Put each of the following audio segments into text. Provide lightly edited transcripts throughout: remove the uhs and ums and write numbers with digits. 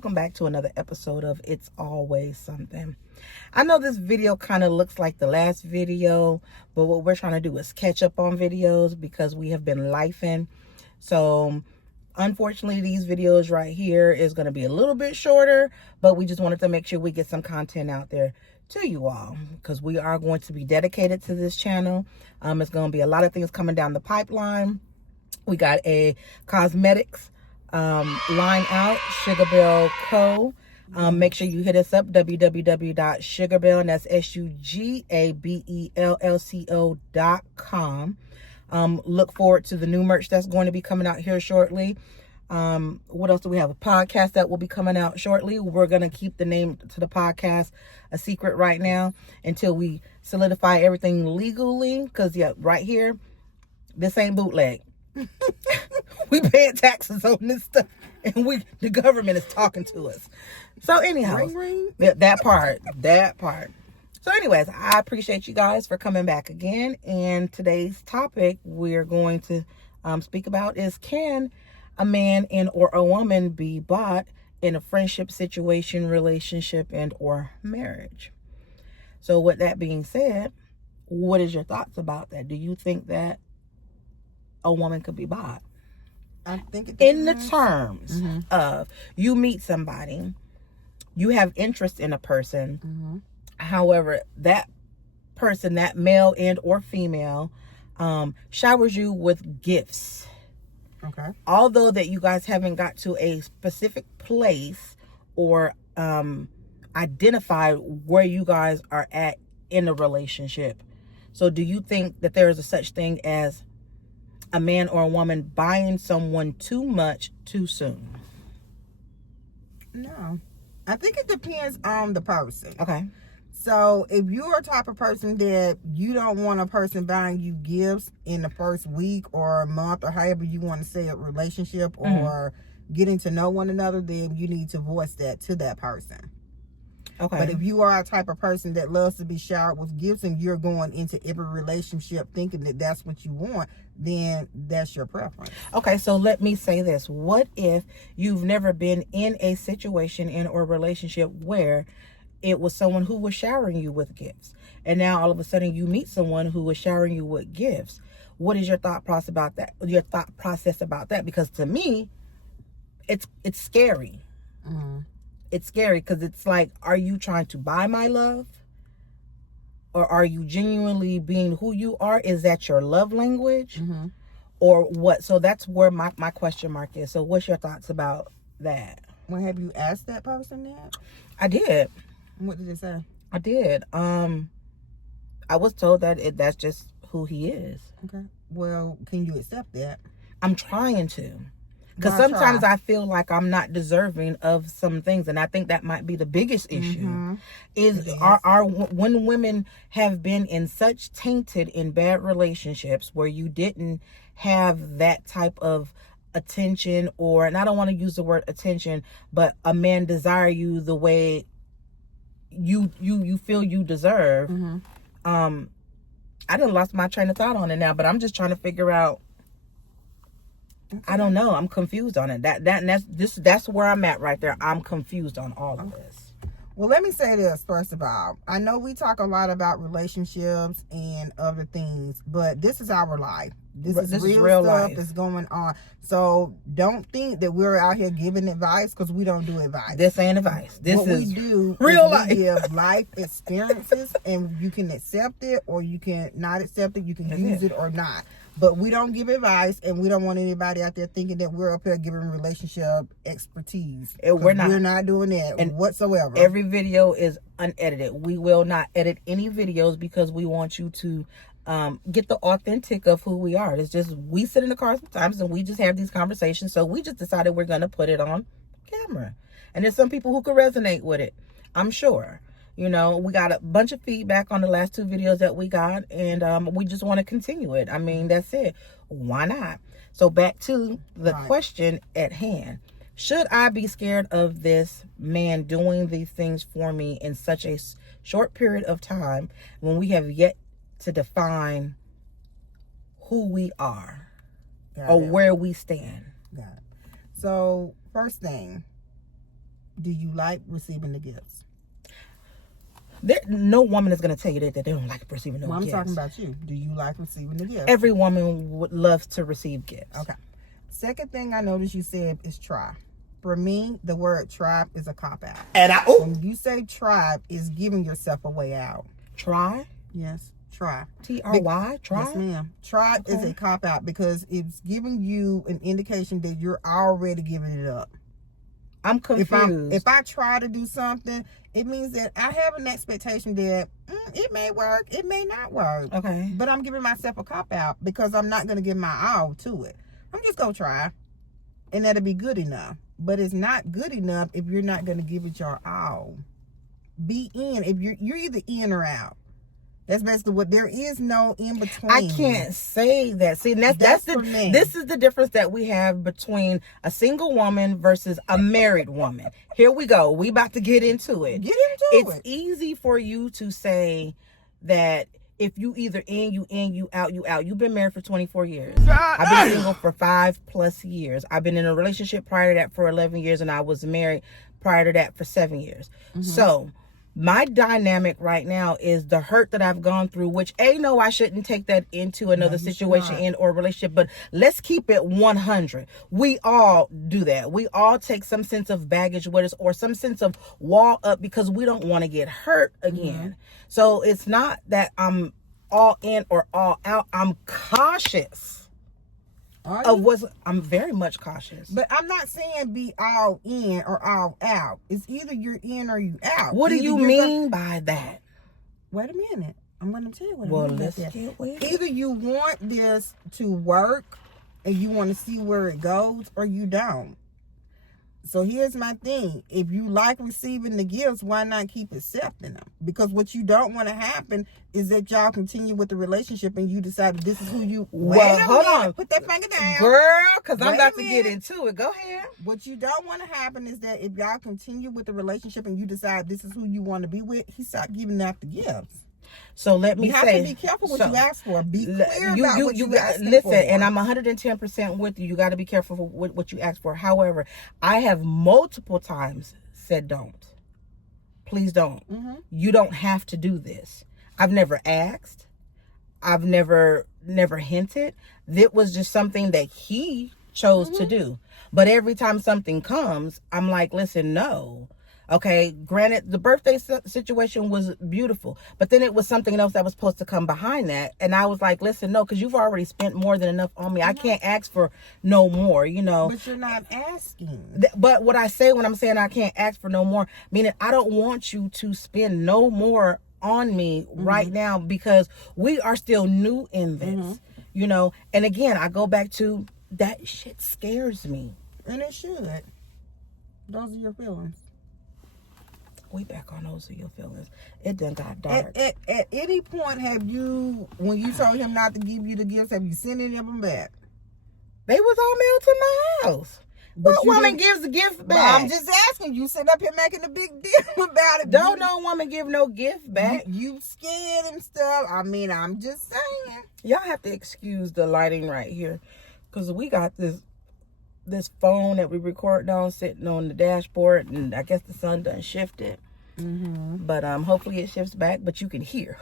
welcome back to another episode of It's Always Something. I know this video kind of looks like the last video, but what we're trying to do is catch up on videos because we have been lifing. So unfortunately, these videos right here is going to be a little bit shorter, but we just wanted to make sure we get some content out there to you all because we are going to be dedicated to this channel. It's going to be a lot of things coming down the pipeline. We got a cosmetics line out, Sugarbelle Co. Make sure you hit us up, www.sugarbelle, and that's SUGABELLCO.com. Look forward to the new merch that's going to be coming out here shortly. What else do we have? A podcast that will be coming out shortly. We're going to keep the name to the podcast a secret right now until we solidify everything legally. Because, yeah, right here, this ain't bootleg. We paying taxes on this stuff, and the government is talking to us. So anyhow, that part. So anyways, I appreciate you guys for coming back again. And today's topic we're going to speak about is, can a man or a woman be bought in a friendship situation, relationship, and or marriage? So with that being said, what is your thoughts about that? Do you think that a woman could be bought? I think in the terms of you meet somebody, you have interest in a person. However, that person, that male and or female, showers you with gifts. Okay. Although that you guys haven't got to a specific place or identified where you guys are at in a relationship. So do you think that there is a such thing as a man or a woman buying someone too much too soon? No. I think it depends on the person. Okay. So if you're a type of person that you don't want a person buying you gifts in the first week or month or however you want to say a relationship or getting to know one another, then you need to voice that to that person. Okay. But if you are a type of person that loves to be showered with gifts and you're going into every relationship thinking that that's what you want, then that's your preference. Okay, so let me say this. What if you've never been in a situation in or relationship where it was someone who was showering you with gifts, and now all of a sudden you meet someone who is showering you with gifts? What is your thought process about that? Because to me, it's scary. It's scary because it's like, are you trying to buy my love? Or are you genuinely being who you are? Is that your love language? Or what? So that's where my question mark is. So what's your thoughts about that? Well, have you asked that person that? I did. What did it say? I did. I was told that that's just who he is. Okay. Well, can you accept that? I'm trying to. Because sometimes I feel like I'm not deserving of some things. And I think that might be the biggest issue. When women have been in such tainted in bad relationships where you didn't have that type of attention, or, and I don't want to use the word attention, but a man desire you the way you feel you deserve. I done lost my train of thought on it now, but I'm just trying to figure out. Okay. I don't know. I'm confused on it. That's where I'm at right there. I'm confused on all of this. Well, let me say this first of all. I know we talk a lot about relationships and other things, but this is our life. This is real stuff life that's going on. So don't think that we're out here giving advice, because we don't do advice. This ain't advice. This is we do real life. We give life experiences, and you can accept it or you can not accept it. You can use it or not. But we don't give advice, and we don't want anybody out there thinking that we're up here giving relationship expertise. We're not. We're not doing that whatsoever. Every video is unedited. We will not edit any videos because we want you to get the authentic of who we are. It's just, we sit in the car sometimes and we just have these conversations. So we just decided we're going to put it on camera. And there's some people who could resonate with it, I'm sure. You know, we got a bunch of feedback on the last 2 videos that we got, and we just want to continue it. I mean, that's it. Why not? So back to the question at hand. Should I be scared of this man doing these things for me in such a short period of time when we have yet to define who we are or where we stand? Got it. So, first thing, do you like receiving the gifts? No woman is going to tell you that they don't like receiving gifts. I'm talking about you. Do you like receiving the gifts? Every woman would love to receive gifts. Okay. Second thing I noticed you said is try. For me, the word tribe is a cop-out. And when you say tribe, is giving yourself a way out. Try? Yes, try. T-R-Y? Try? Yes, ma'am. Tribe is a cop-out because it's giving you an indication that you're already giving it up. I'm confused. If I try to do something, it means that I have an expectation that it may work, it may not work. Okay. But I'm giving myself a cop-out because I'm not going to give my all to it. I'm just going to try. And that'll be good enough. But it's not good enough if you're not going to give it your all. Be in. If you're either in or out. That's basically what, there is no in between. I can't say that. See, that's this is the difference that we have between a single woman versus a married woman. Here we go. We about to get into it. It's easy for you to say that if you either in, you out, you out. You've been married for 24 years. I've been single for 5+ years. I've been in a relationship prior to that for 11 years, and I was married prior to that for 7 years. Mm-hmm. So my dynamic right now is the hurt that I've gone through, which no, I shouldn't take that into another situation or relationship, but let's keep it 100. We all do that. We all take some sense of baggage with us or some sense of wall up because we don't want to get hurt again. Mm-hmm. So it's not that I'm all in or all out. I'm cautious. I'm very much cautious. But I'm not saying be all in or all out. It's either you're in or you out. What do you mean by that? Wait a minute. I'm going to tell you what I mean. Let's get with it. Either you want this to work and you want to see where it goes, or you don't. So here's my thing. If you like receiving the gifts, why not keep accepting them? Because what you don't want to happen is that y'all continue with the relationship and you decide that this is who you... Hold on. Put that finger down. Girl, because I'm about to get into it. Go ahead. What you don't want to happen is that if y'all continue with the relationship and you decide this is who you want to be with, he start giving out the gifts. So let me say, you have to be careful what you ask for. Be clear about what you ask listen, for. And I'm 110% with you. You got to be careful with what you ask for. However, I have multiple times said don't. Please don't. Mm-hmm. You don't have to do this. I've never asked. I've never hinted. It was just something that he chose to do. But every time something comes, I'm like, listen, no. Okay, granted, the birthday situation was beautiful, but then it was something else that was supposed to come behind that. And I was like, listen, no, because you've already spent more than enough on me. I can't ask for no more, you know. But you're not asking. But what I say when I'm saying I can't ask for no more, meaning I don't want you to spend no more on me right now because we are still new in this, you know. And again, I go back to that shit scares me. And it should. Those are your feelings. We back on those of your feelings. It done got dark. At any point have you, when you told him not to give you the gifts, have you sent any of them back? They was all mailed to my house. But what woman gives a gift back? I'm just asking. You sit up here making a big deal about it. Don't no woman give no gift back. You scared and stuff. I mean, I'm just saying. Y'all have to excuse the lighting right here. Because we got this phone that we record on sitting on the dashboard, and I guess the sun done shifted. But hopefully it shifts back, but you can hear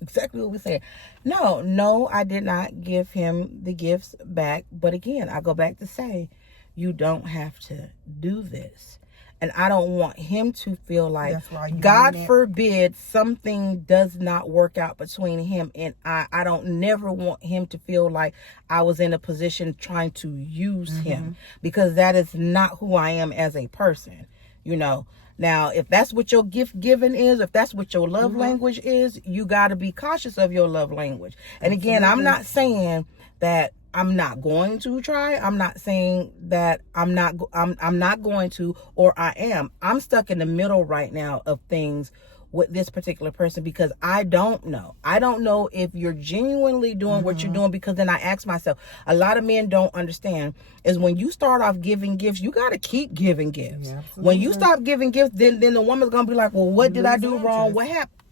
exactly what we're saying. No, I did not give him the gifts back. But again, I go back to say, you don't have to do this. And I don't want him to feel like, God forbid, something does not work out between him and I. I don't never want him to feel like I was in a position trying to use him, because that is not who I am as a person, you know. Now, if that's what your gift giving is, if that's what your love language is, you got to be cautious of your love language. And again, I'm not saying that I'm not going to try. I'm not saying that I'm not going to, or I am. I'm stuck in the middle right now of things with this particular person because I don't know. I don't know if you're genuinely doing what you're doing, because then I ask myself, a lot of men don't understand is when you start off giving gifts, you got to keep giving gifts. Yeah, when you stop giving gifts, then the woman's going to be like, well, what did I do wrong? What happened?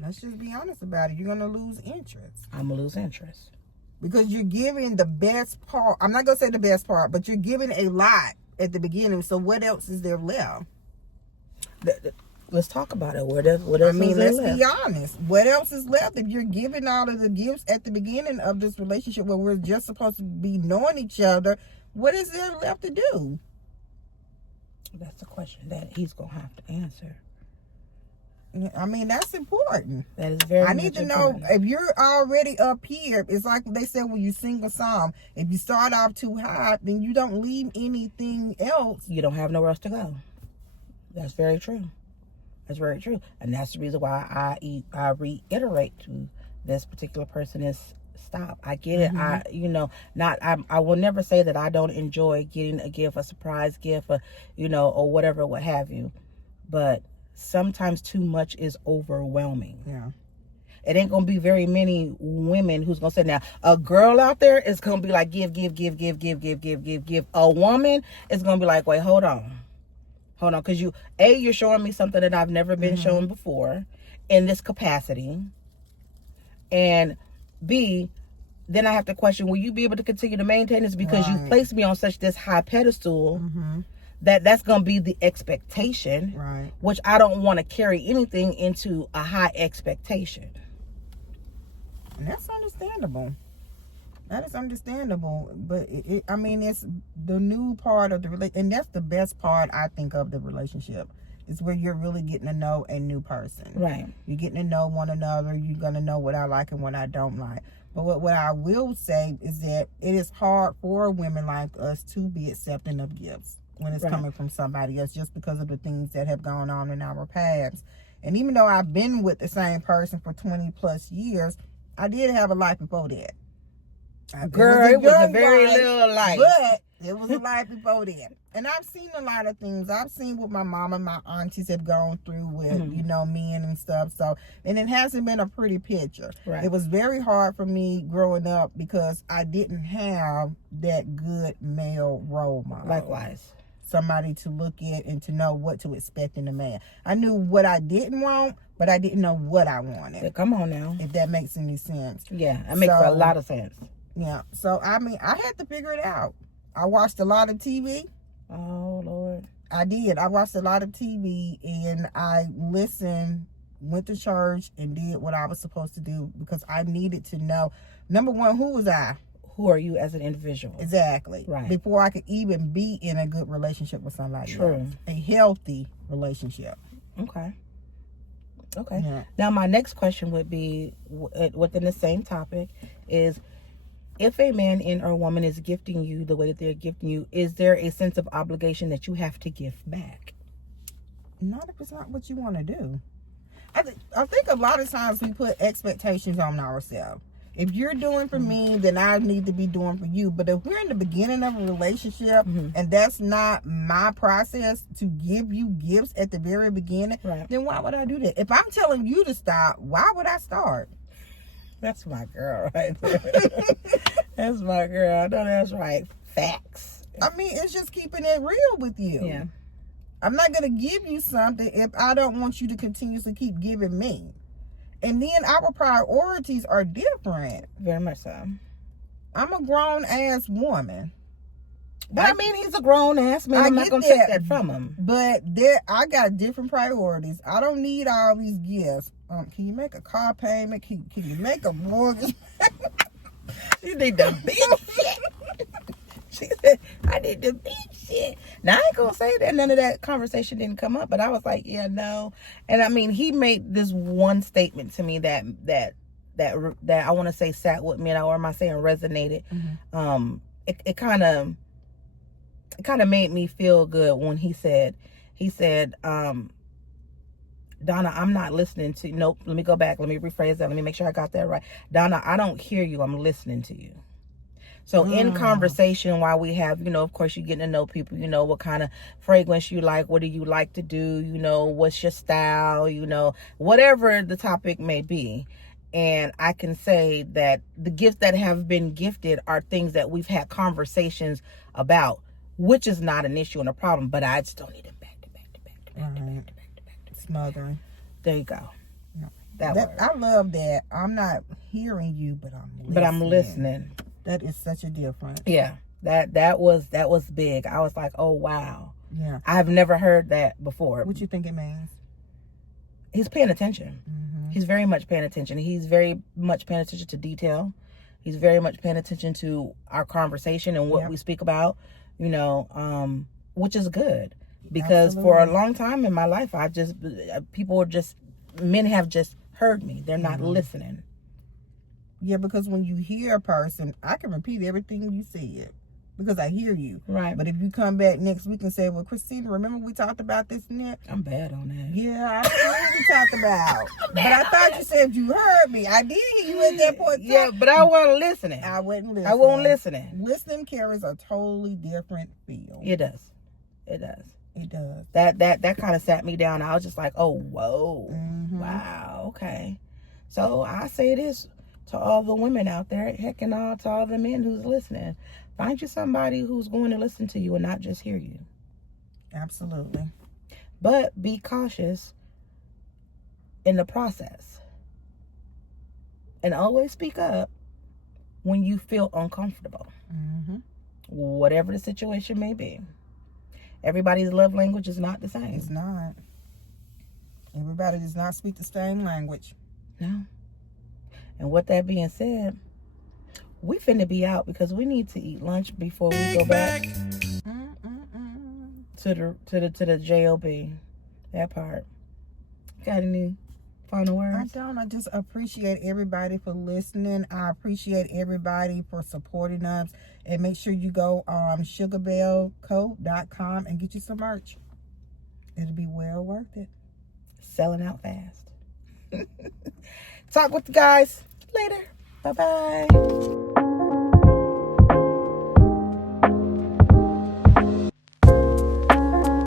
Let's just be honest about it. You're going to lose interest. I'm going to lose interest. Because you're giving the best part. I'm not going to say the best part, but you're giving a lot at the beginning. So what else is there left? Let's talk about it. What else let's be honest. What else is left if you're giving all of the gifts at the beginning of this relationship where we're just supposed to be knowing each other? What is there left to do? That's the question that he's going to have to answer. I mean, that's important. That is very. I need to know if you're already up here. It's like they said when you sing a song. If you start off too high, then you don't leave anything else. You don't have nowhere else to go. That's very true. That's very true, and that's the reason why I reiterate to this particular person is stop. I get it. I will never say that I don't enjoy getting a gift, a surprise gift, or whatever, what have you, but sometimes too much is overwhelming. Yeah. It ain't gonna be very many women who's gonna say, now a girl out there is gonna be like give. A woman is gonna be like, wait, hold on, because you're showing me something that I've never been shown before in this capacity, and B, then I have to question, will you be able to continue to maintain this because you placed me on this high pedestal that's going to be the expectation, right? Which I don't want to carry anything into a high expectation. And that's understandable. That is understandable, but it's the new part of the relationship, and that's the best part, I think, of the relationship. Is where you're really getting to know a new person. Right. You're getting to know one another. You're going to know what I like and what I don't like. But what I will say is that it is hard for women like us to be accepting of gifts when it's coming from somebody else, just because of the things that have gone on in our past. And even though I've been with the same person for 20 plus years, I did have a life before that. Girl, it was a very little life. But it was a life before that. And I've seen a lot of things. I've seen what my mom and my aunties have gone through with, men and stuff. So, and it hasn't been a pretty picture. Right. It was very hard for me growing up because I didn't have that good male role model. Likewise. Somebody to look at and to know what to expect in a man. I knew what I didn't want, but I didn't know what I wanted. Come on now. If that makes any sense. Yeah, it makes a lot of sense. Yeah. So, I had to figure it out. I watched a lot of TV. Oh, Lord. I did. I watched a lot of TV and I listened, went to church, and did what I was supposed to do because I needed to know, number one, who was I? Who are you as an individual? Exactly. Right. Before I could even be in a good relationship with somebody True. else. A healthy relationship. Okay. Yeah. Now, my next question would be, within the same topic, is if a man or woman is gifting you the way that they're gifting you, is there a sense of obligation that you have to give back? Not if it's not what you want to do. I think a lot of times we put expectations on ourselves. If you're doing for me, then I need to be doing for you. But if we're in the beginning of a relationship and that's not my process to give you gifts at the very beginning, then why would I do that? If I'm telling you to stop, why would I start? That's my girl right there. That's my girl. I know that's right. Facts. It's just keeping it real with you. Yeah. I'm not going to give you something if I don't want you to continuously keep giving me. And then our priorities are different. Very much so. I'm a grown-ass woman. But he's a grown-ass man. I'm not going to take that from him. But I got different priorities. I don't need all these gifts. Can you make a car payment? Can you make a mortgage? You need the big shit. She said, I need the big shit. Now, I ain't going to say that none of that conversation didn't come up, but I was like, yeah, no. And he made this one statement to me that I want to say sat with me, or am I saying resonated? It kind of made me feel good when he said, Donna, I'm not listening to, nope, let me go back. Let me rephrase that. Let me make sure I got that right. Donna, I don't hear you. I'm listening to you. So in conversation, while we have, of course, you're getting to know people, what kind of fragrance you like, what do you like to do, what's your style, whatever the topic may be. And I can say that the gifts that have been gifted are things that we've had conversations about, which is not an issue and a problem, but I just don't need it back to back. Smothering. There you go. I love that. I'm not hearing you, but I'm listening. But I'm listening. That is such a difference. Yeah. That was big. I was like, oh wow. Yeah. I've never heard that before. What you think it means? He's paying attention. Mm-hmm. He's very much paying attention. He's very much paying attention to detail. He's very much paying attention to our conversation and what we speak about, you know, which is good. Because for a long time in my life, men have just heard me. They're not listening. Yeah, because when you hear a person, I can repeat everything you said because I hear you. Right. But if you come back next week and say, well, Christina, remember we talked about this and that? I'm bad on that. Yeah, I know what we talked about. But I thought you said you heard me. I did hear you at that point. Yeah, but I wasn't listening. I wasn't listening. I wasn't listening. Listening carries a totally different feel. It does. It does. It does. That kind of sat me down. I was just like, oh, whoa. Mm-hmm. Wow, okay. So I say this to all the women out there, heck and all to all the men who's listening. Find you somebody who's going to listen to you and not just hear you. Absolutely. But be cautious in the process. And always speak up when you feel uncomfortable. Mm-hmm. Whatever the situation may be. Everybody's love language is not the same. It's not. Everybody does not speak the same language. No. And with that being said, we finna be out because we need to eat lunch before we go back to the job. That part. Got any final words? I don't. I just appreciate everybody for listening. I appreciate everybody for supporting us. And make sure you go on sugarbellco.com and get you some merch. It'll be well worth it. Selling out fast. Talk with the guys later. Bye-bye.